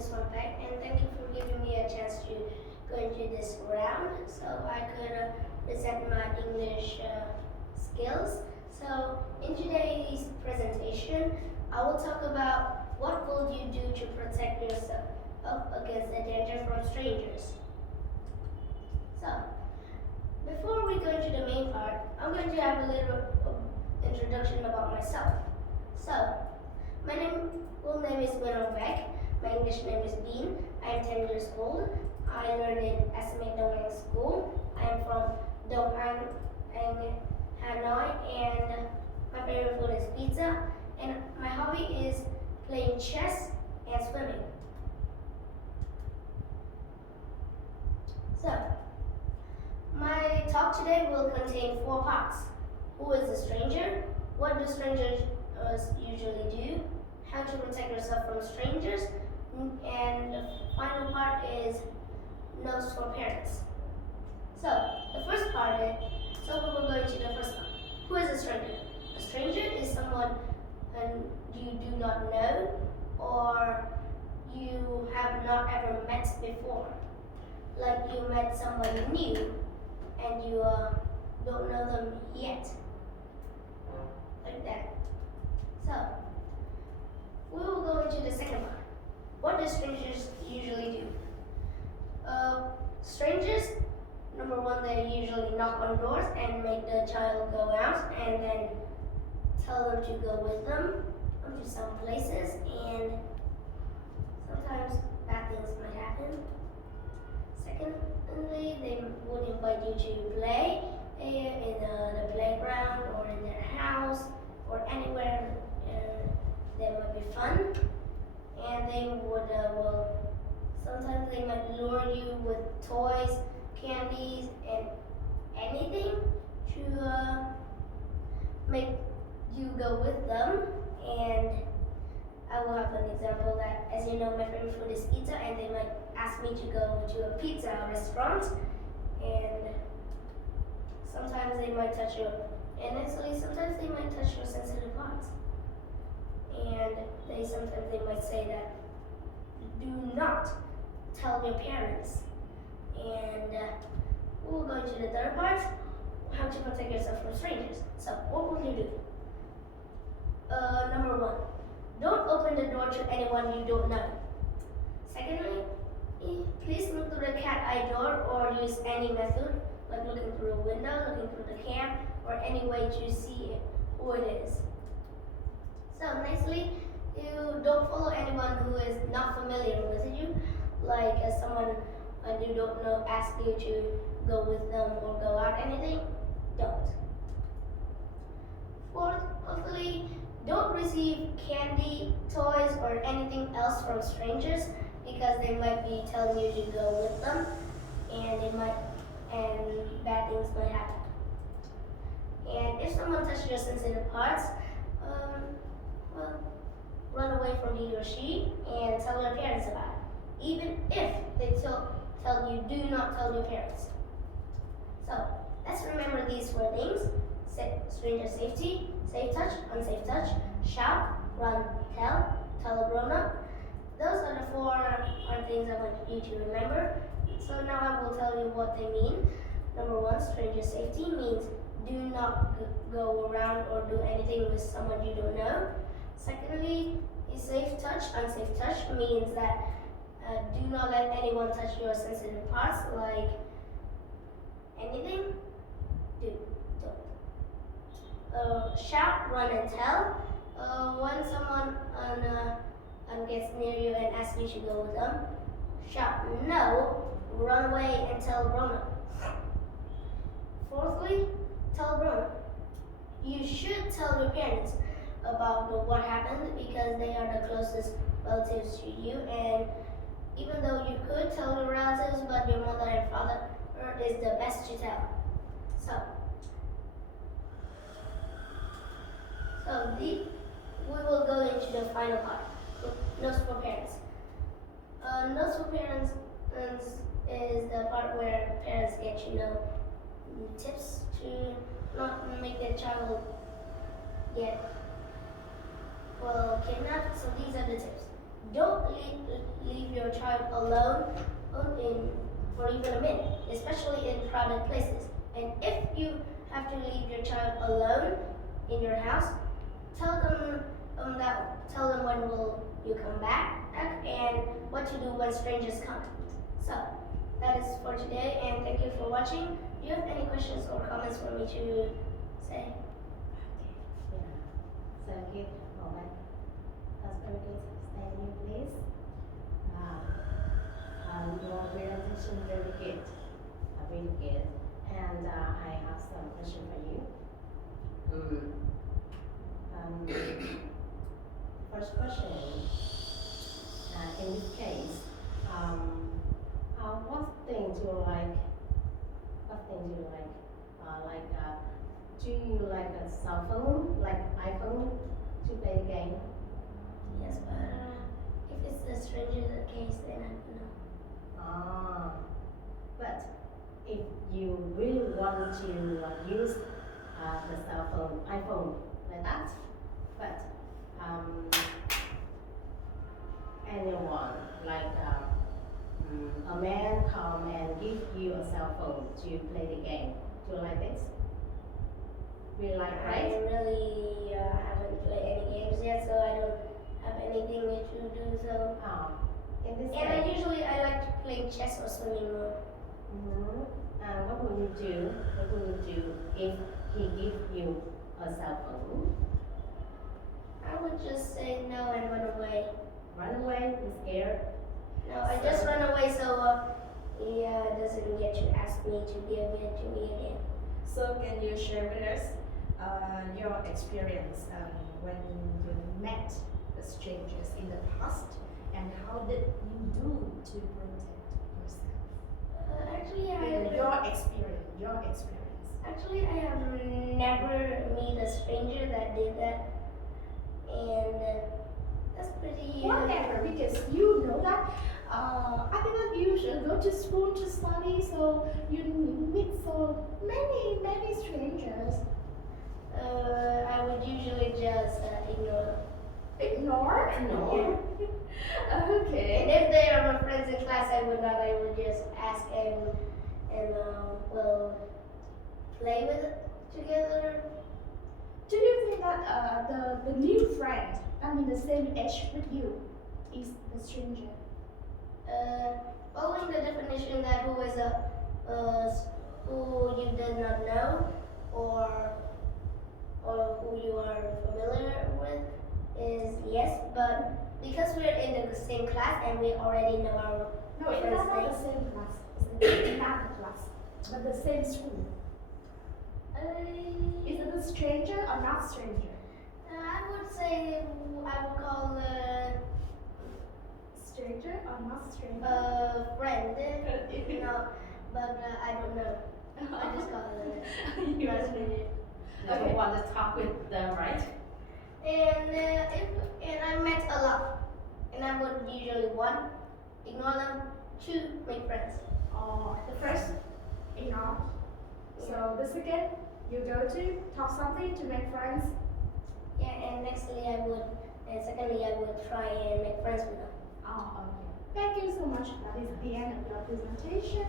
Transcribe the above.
is Hoàng Bách, and thank you for giving me a chance to go into this round so I could present my English skills. So in today's presentation, I will talk about what will you do to protect yourself against the danger from strangers. So before we go into the main part, I'm going to have a little introduction about myself. So my name is Hoàng Bách. My English name is Bean. I am 10 years old. I learn in SMA Đông Anh School. I am from Đông Anh and Hanoi, and my favorite food is pizza. And my hobby is playing chess and swimming. So, my talk today will contain 4 parts. Who is a stranger? What do strangers usually do? How to protect yourself from strangers? And the final part is notes for parents. So, the first part is, we will go into the first one. Who is a stranger? A stranger is someone you do not know or you have not ever met before. Like you met someone new and you don't know them yet. Like that. So, we will go into the second part. What do strangers usually do? Strangers, number one, they usually knock on doors and make the child go out and then tell them to go with them to some places, and sometimes bad things might happen. Secondly, they would invite you to play in the playground or in their house or anywhere that might be fun. And they would, sometimes they might lure you with toys, candies, and anything to make you go with them. And I will have an example that, as you know, my favorite food is pizza, and they might ask me to go to a pizza restaurant, and sometimes they might touch your, and actually sometimes they might touch your sensitive parts. And sometimes they might say that do not tell your parents. And we'll go into the third part, how to protect yourself from strangers. So what will you do? Number one, don't open the door to anyone you don't know. Secondly, please look through the cat eye door or use any method, like looking through a window, looking through the cam, or any way to see who it is. So nicely, you don't follow anyone who is not familiar with you, like someone you don't know asks you to go with them or go out anything, don't. Fourthly, don't receive candy, toys, or anything else from strangers because they might be telling you to go with them, and bad things might happen. And if someone touches your sensitive parts, run away from he or she and tell your parents about it. Even if they tell you, do not tell your parents. So, let's remember these 4 things. Stranger safety, safe touch, unsafe touch, shout, run, tell a grown-up. Those are the 4 things I want you to remember. So now I will tell you what they mean. Number 1, stranger safety means do not go around or do anything with someone you don't know. Secondly, safe touch, unsafe touch means that do not let anyone touch your sensitive parts, like anything. Don't. Shout, run, and tell. When someone gets near you and asks you to go with them, shout no, run away, and tell grown-up. Fourthly, tell grown-up. You should tell your parents about what happened because they are the closest relatives to you, and even though you could tell your relatives, but your mother and father is the best to tell. So we will go into the final part, notes for parents. Notes for parents is the part where parents get to know tips to not make their child get kidnapped. So these are the tips. don't leave your child alone for even a minute, especially in crowded places. And if you have to leave your child alone in your house, tell them tell them when will you come back and what to do when strangers come. So that is for today, and thank you for watching. Do you have any questions or comments for me to say? Yeah. So good. All right. That's very good. Thank you, please. Your presentation very good. Really good. And I have some question for you. First question. In this case, what thing do you like? What thing do you like? Do you like a cell phone, like iPhone, to play the game? Yes, but if it's a stranger case, then I don't know. But if you really want to use the cell phone, iPhone, like that, but anyone, like a man come and give you a cell phone to play the game, do you like this? Really like, right? I really haven't played any games yet, so I don't have anything to do. So. In this And case, I like to play chess or swimming more. What will you do? What will you do if he give you a cell phone? I would just say no and run away. Run away? You're scared? No, I just run away so he doesn't get to ask me to give it to me again. So can you share with us your experience when you met the strangers in the past, and how did you do to protect yourself? Actually, Your experience. Actually, I have never met a stranger that did that, and that's pretty. Whatever, because you know that I think that you should go to school to study, so you meet so many strangers. I would usually just ignore them. Ignore? No. Okay. And if they are my friends in class, I would not. I would just ask and we'll play with it together. Do you think that the new friend, I mean the same age with you, is the stranger? Following the definition that who is who you did not know or who you are familiar with is yes, but because we're in the same class and we already know our No, it's friends' not the names. same class. It's not the class, but the same school. Is it a stranger or not stranger? I would say I would call Stranger or not stranger? friend. No, but I don't know. I just call it You not don't stranger. You don't want to talk with them, right? And I met a lot, and I would usually ignore them, two, make friends. The first, ignore. So the second, you go to talk something to make friends. Yeah, and secondly I would try and make friends with them. Okay. Thank you so much. That is the end of your presentation.